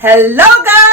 Hello guys!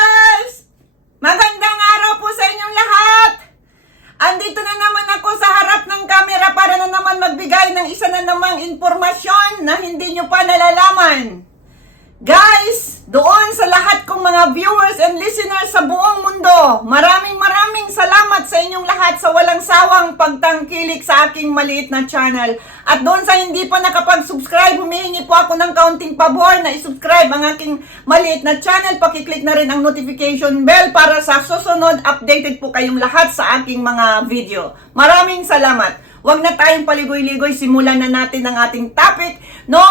Pagtangkilik sa aking maliit na channel. At doon sa hindi pa nakapag-subscribe, humihingi po ako ng kaunting pabor na isubscribe ang aking maliit na channel. Pakiclick na rin ang notification bell para sa susunod updated po kayong lahat sa aking mga video. Maraming salamat. Huwag na tayong paligoy-ligoy, simulan na natin ang ating topic, no?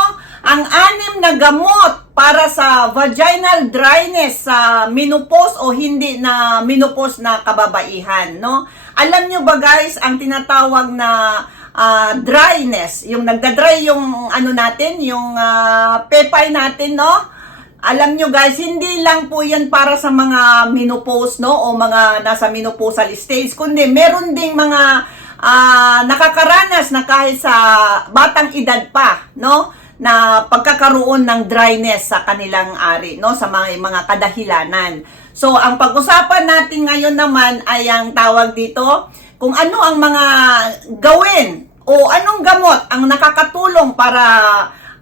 Ang anim na gamot para sa vaginal dryness sa menopause o hindi na menopause na kababaihan, no? Alam nyo ba guys, ang tinatawag na ah, dryness, yung nagda-dry yung ano natin, yung ah, pepay natin, no? Alam nyo guys, hindi lang po yan para sa mga menopause, no? O mga nasa menopausal stage, kundi meron ding mga ah, nakakaranas na kahit sa batang edad pa, no? Na pagkakaroon ng dryness sa kanilang ari, no? Sa mga, mga kadahilanan. So, ang pag-usapan natin ngayon naman ay ang tawag dito, kung ano ang mga gawin o anong gamot ang nakakatulong para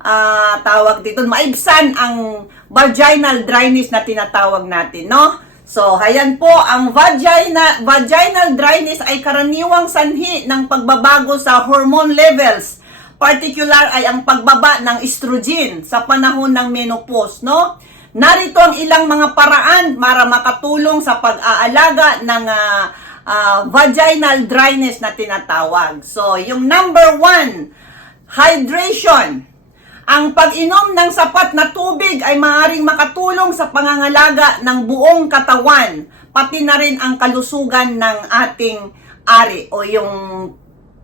ah, tawag dito, maibsan ang vaginal dryness na tinatawag natin, no? So, ayan po, ang vagina, vaginal dryness ay karaniwang sanhi ng pagbabago sa hormone levels. Particular ay ang pagbaba ng estrogen sa panahon ng menopause, no? Narito ang ilang mga paraan para makatulong sa pag-aalaga ng ah, ah, vaginal dryness na tinatawag. So, yung number one, hydration. Ang pag-inom ng sapat na tubig ay maaaring makatulong sa pangangalaga ng buong katawan, pati na rin ang kalusugan ng ating ari o yung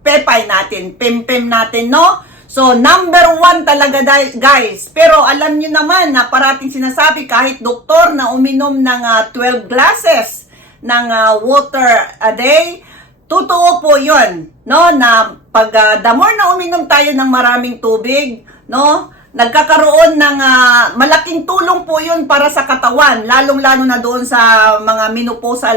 pepay natin, pempem natin, no? So, number one talaga guys. Pero alam nyo naman na parating sinasabi kahit doktor na uminom ng ah, 12 glasses ng ah, water a day, totoo po yun, no? Na pag ah, the more na uminom tayo ng maraming tubig, no? Nagkakaroon ng ah, malaking tulong po yun para sa katawan, lalong-lalo na doon sa mga menopausal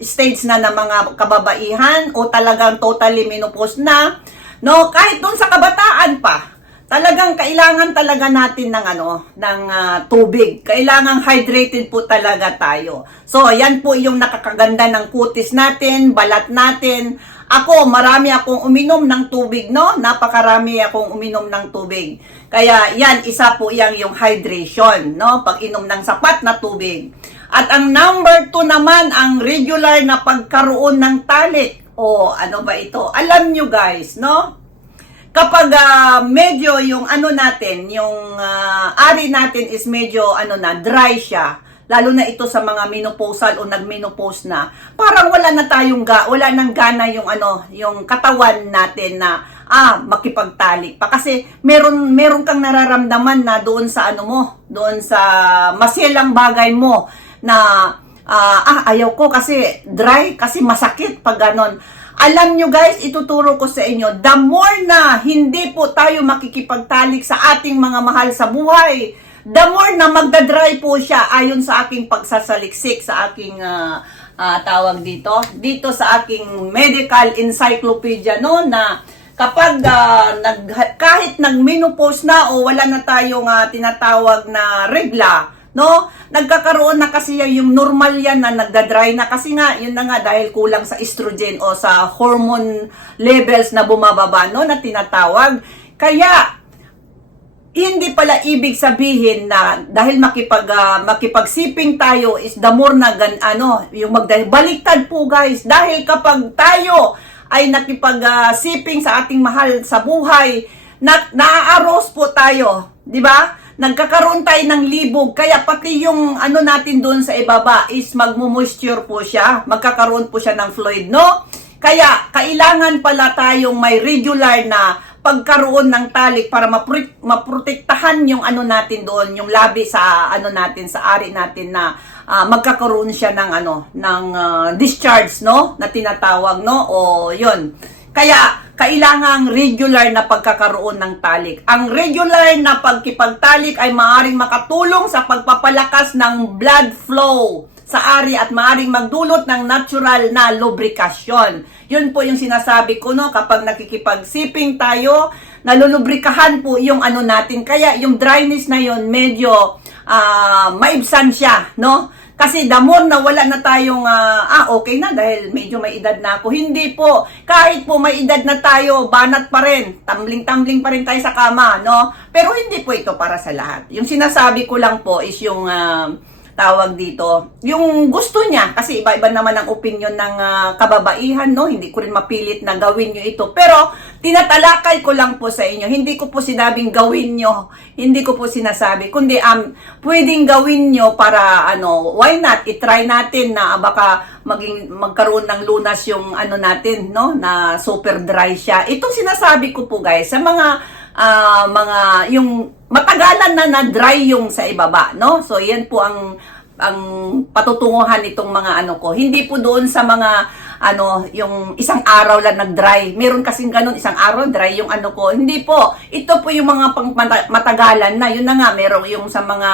stage na ng mga kababaihan o talagang totally menopause na, no? Kahit doon sa kabataan pa, talagang kailangan talaga natin ng ano, ng ah, tubig. Kailangan hydrated po talaga tayo. So, yan po yung nakakaganda ng kutis natin, balat natin. Ako, marami akong uminom ng tubig, no? Napakarami akong uminom ng tubig. Kaya yan, isa po yang yung hydration, no? Pag inom ng sapat na tubig. At ang number two naman, ang regular na pagkaroon ng talik. O ano ba ito? Alam nyo guys, no? kapag ah, medyo yung ano natin, yung ah, ari natin is medyo ano na, dry siya, lalo na ito sa mga menopausal o nagmenopause na, parang wala na tayong ga, wala nang gana yung ano, yung katawan natin na ah, makipagtalik pa kasi meron meron kang nararamdaman na doon sa ano mo, doon sa maselang bagay mo na ah, ah ayaw ko kasi dry kasi masakit pag ganon. Alam nyo guys, ituturo ko sa inyo, the more na hindi po tayo makikipagtalik sa ating mga mahal sa buhay, the more na magdadry po siya ayon sa aking pagsasaliksik, sa aking ah, ah, tawag dito, dito sa aking medical encyclopedia no, na kapag ah, nag, kahit nag-menopause na o wala na tayong ah, tinatawag na regla, no? Nagkakaroon na kasi yung normal yan na nagda-dry na kasi nga, yun na nga dahil kulang sa estrogen o sa hormone levels na bumababa, no? Na tinatawag. Kaya, hindi pala ibig sabihin na dahil makipag ah, makipagsiping tayo is the more na gan, ano, yung magdahil baliktad po guys dahil kapag tayo ay nakipagsiping sa ating mahal sa buhay na naaaros po tayo, di ba? Nagkakaroon tayo ng libog, kaya pati yung ano natin doon sa ibaba is magmo-moisture po siya, magkakaroon po siya ng fluid, no? Kaya kailangan pala tayong may regular na pagkaroon ng talik para mapro- maprotektahan yung ano natin doon, yung labi sa ano natin sa ari natin na ah, magkakaroon siya ng ano ng ah, discharge no? Na tinatawag no? O yun Kaya, kailangang regular na pagkakaroon ng talik. Ang regular na pagkipagtalik ay maaaring makatulong sa pagpapalakas ng blood flow sa ari at maaaring magdulot ng natural na lubrikasyon. Yun po yung sinasabi ko, no? Kapag nakikipagsiping tayo, nalulubrikahan po yung ano natin. Kaya yung dryness na yun, medyo ah, maibsan siya, no? Kasi the more na wala na tayong, ah, ah, okay na dahil medyo may edad na ako. Hindi po. Kahit po may edad na tayo, banat pa rin. Tumbling-tumbling pa rin tayo sa kama, no? Pero hindi po ito para sa lahat. Yung sinasabi ko lang po is yung ah, tawag dito, yung gusto niya, kasi iba-iba naman ang opinion ng ah, kababaihan, no? Hindi ko rin mapilit na gawin nyo ito. Pero, tinatalakay ko lang po sa inyo. Hindi ko po sinabing gawin nyo. Hindi ko po sinasabi. Kundi, um, pwedeng gawin nyo para, ano, why not? I-try natin na baka maging, magkaroon ng lunas yung, ano natin, no? Na super dry siya. Itong sinasabi ko po, guys, sa mga, ah, mga, yung matagalan na na-dry yung sa ibaba, no? So, yan po ang ang patutunguhan nitong mga ano ko. Hindi po doon sa mga ano, yung isang araw lang nag-dry. Meron kasing ganun, isang araw dry yung ano ko. Hindi po. Ito po yung mga pang mata- matagalan na. Yun na nga, meron yung sa mga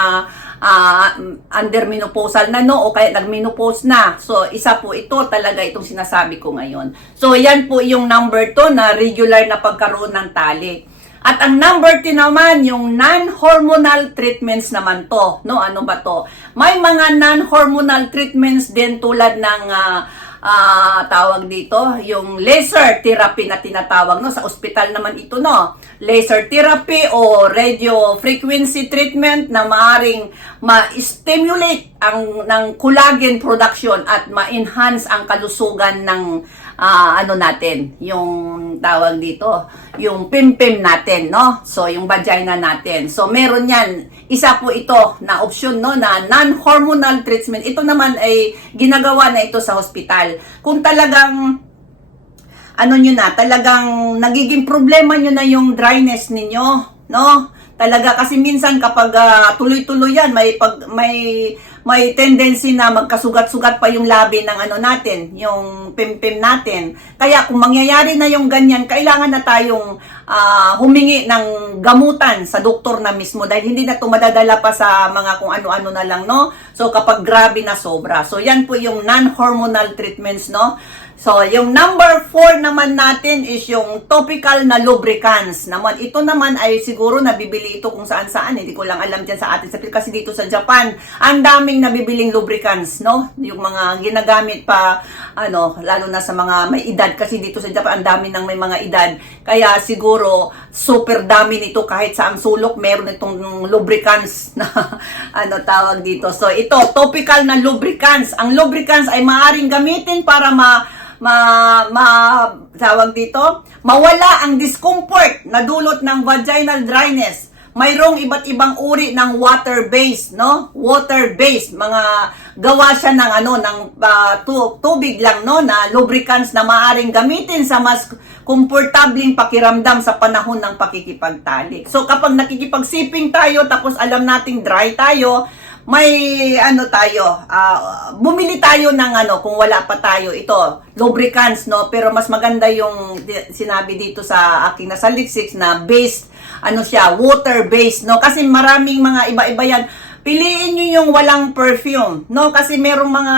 ah, under menopausal na no o kaya nag-menopause na. So, isa po ito talaga itong sinasabi ko ngayon. So, yan po yung number 2 na regular na pagkaroon ng talik. At ang number 10 naman, yung non-hormonal treatments naman to. No, ano ba to? May mga non-hormonal treatments din tulad ng ah, ah, tawag dito, yung laser therapy na tinatawag no sa ospital naman ito no. Laser therapy o radio frequency treatment na maaring ma-stimulate ang ng collagen production at ma-enhance ang kalusugan ng ah, ano natin, yung tawag dito, yung pimpim natin, no? So, yung vagina natin. So, meron yan. Isa po ito na option, no, na non-hormonal treatment. Ito naman ay ginagawa na ito sa hospital. Kung talagang ano nyo na, talagang nagiging problema nyo na yung dryness ninyo, no? Talaga kasi minsan kapag ah, tuloy-tuloy yan, may pag may may tendency na magkasugat-sugat pa yung labi ng ano natin, yung pimpim natin. Kaya kung mangyayari na yung ganyan, kailangan na tayong ah, humingi ng gamutan sa doktor na mismo dahil hindi na ito madadala pa sa mga kung ano-ano na lang, no? So kapag grabe na sobra. So yan po yung non-hormonal treatments, no? So, yung number 4 naman natin is yung topical na lubricants. Naman, ito naman ay siguro nabibili ito kung saan saan. Hindi ko lang alam dyan sa atin. Sa Kasi dito sa Japan, ang daming nabibiling lubricants, no? Yung mga ginagamit pa, ano, lalo na sa mga may edad. Kasi dito sa Japan, ang dami ng may mga edad. Kaya siguro, super dami nito kahit sa ang sulok, meron itong lubricants na, ano tawag dito. So, ito, topical na lubricants. Ang lubricants ay maaring gamitin para ma ma, ma tawag dito, mawala ang discomfort na dulot ng vaginal dryness. Mayroong iba't ibang uri ng water-based, no? Water-based, mga gawa siya ng ano ng tu- tubig lang no na lubricants na maaring gamitin sa mas komportabling pakiramdam sa panahon ng pakikipagtalik. So kapag nakikipagsiping tayo tapos alam nating dry tayo, may ano tayo, ah, bumili tayo ng ano kung wala pa tayo. Ito, lubricants no, pero mas maganda yung sinabi dito sa aking nasa Lixix na based ano siya, water based no? Kasi maraming mga iba-iba yan. Piliin niyo yung walang perfume no? Kasi merong mga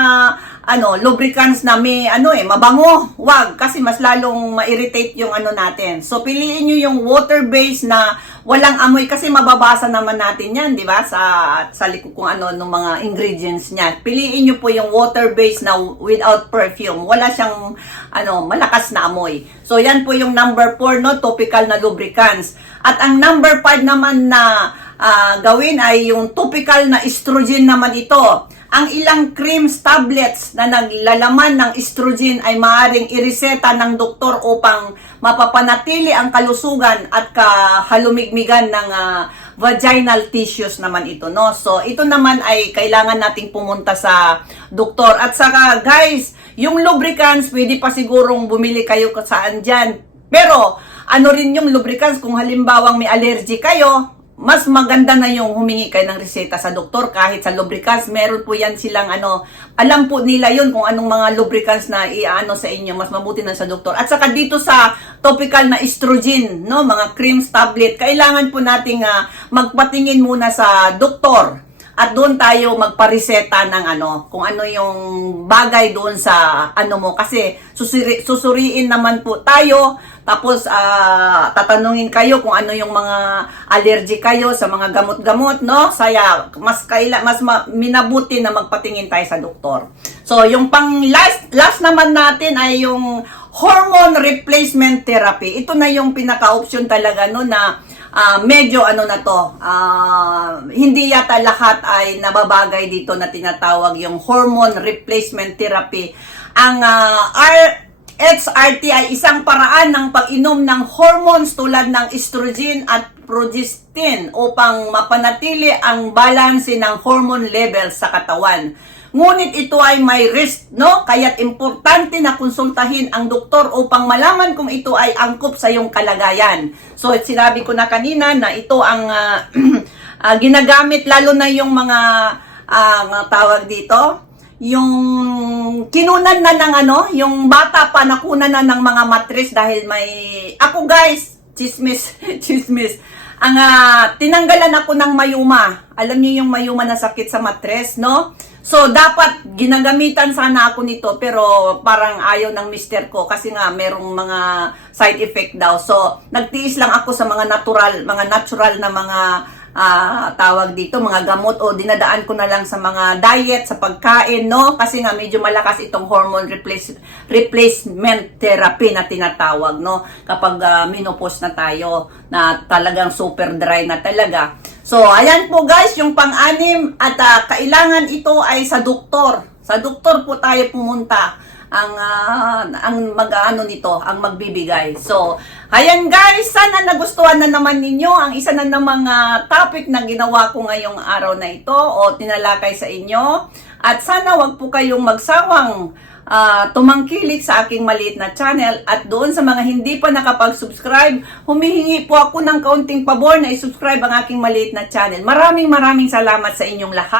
ano, lubricants na may ano eh, mabango. Wag kasi mas lalong ma-irritate yung ano natin. So piliin niyo yung water-based na walang amoy kasi mababasa naman natin 'yan, 'di ba? Sa sa likod kung ano ng mga ingredients niya. Piliin niyo po yung water-based na without perfume. Wala siyang ano, malakas na amoy. So yan po yung number 4 no, topical na lubricants. At ang number 5 naman na ah, gawin ay yung topical na estrogen naman ito. Ang ilang creams tablets na naglalaman ng estrogen ay maaaring ireseta ng doktor upang mapapanatili ang kalusugan at kahalumigmigan ng ah, vaginal tissues naman ito, no? So, ito naman ay kailangan nating pumunta sa doktor. At saka, guys, yung lubricants, pwede pa sigurong bumili kayo saan dyan. Pero, ano rin yung lubricants kung halimbawang may allergy kayo, mas maganda na yung humingi kayo ng reseta sa doktor kahit sa lubricants. Meron po yan silang ano, alam po nila yun kung anong mga lubricants na iaano sa inyo. Mas mabuti na sa doktor. At saka dito sa topical na estrogen, no, mga creams, tablet, kailangan po nating ah, magpatingin muna sa doktor. At doon tayo magpareseta ng ano, kung ano yung bagay doon sa ano mo. Kasi susuri, susuriin naman po tayo. Tapos ah, tatanungin kayo kung ano yung mga allergy kayo sa mga gamot-gamot, no? Saya, mas kaila, mas ma, minabuti na magpatingin tayo sa doktor. So, yung pang last, last naman natin ay yung hormone replacement therapy. Ito na yung pinaka-option talaga, no, na Ah, medyo ano na to, ah, hindi yata lahat ay nababagay dito na tinatawag yung hormone replacement therapy. Ang ah, R- XRT ay isang paraan ng pag-inom ng hormones tulad ng estrogen at progestin upang mapanatili ang balanse ng hormone level sa katawan. Ngunit ito ay may risk, no? Kaya't importante na konsultahin ang doktor upang malaman kung ito ay angkop sa iyong kalagayan. So, sinabi ko na kanina na ito ang ah, ah, ginagamit lalo na yung mga nga tawag dito, yung kinunan na ng ano, yung bata pa nakunan na ng mga matres dahil may ako guys, chismis, chismis. Ang ah, tinanggalan ako ng mayuma. Alam niyo yung mayuma na sakit sa matres, no? So, dapat ginagamitan sana ako nito pero parang ayaw ng mister ko kasi nga merong mga side effect daw. So, nagtiis lang ako sa mga natural, mga natural na mga ah, tawag dito, mga gamot o dinadaan ko na lang sa mga diet, sa pagkain, no? Kasi nga medyo malakas itong hormone replace, replacement therapy na tinatawag, no? Kapag ah, menopause na tayo, na talagang super dry na talaga. So, ayan po guys, yung pang-anim at ah, kailangan ito ay sa doktor. Sa doktor po tayo pumunta ang ah, ang mag-ano nito, ang magbibigay. So, ayan guys, sana nagustuhan na naman ninyo ang isa na namang ah, topic na ginawa ko ngayong araw na ito o tinalakay sa inyo. At sana wag po kayong magsawang ah, tumangkilik sa aking maliit na channel at doon sa mga hindi pa nakapag-subscribe, humihingi po ako ng kaunting pabor na i-subscribe ang aking maliit na channel. Maraming maraming salamat sa inyong lahat.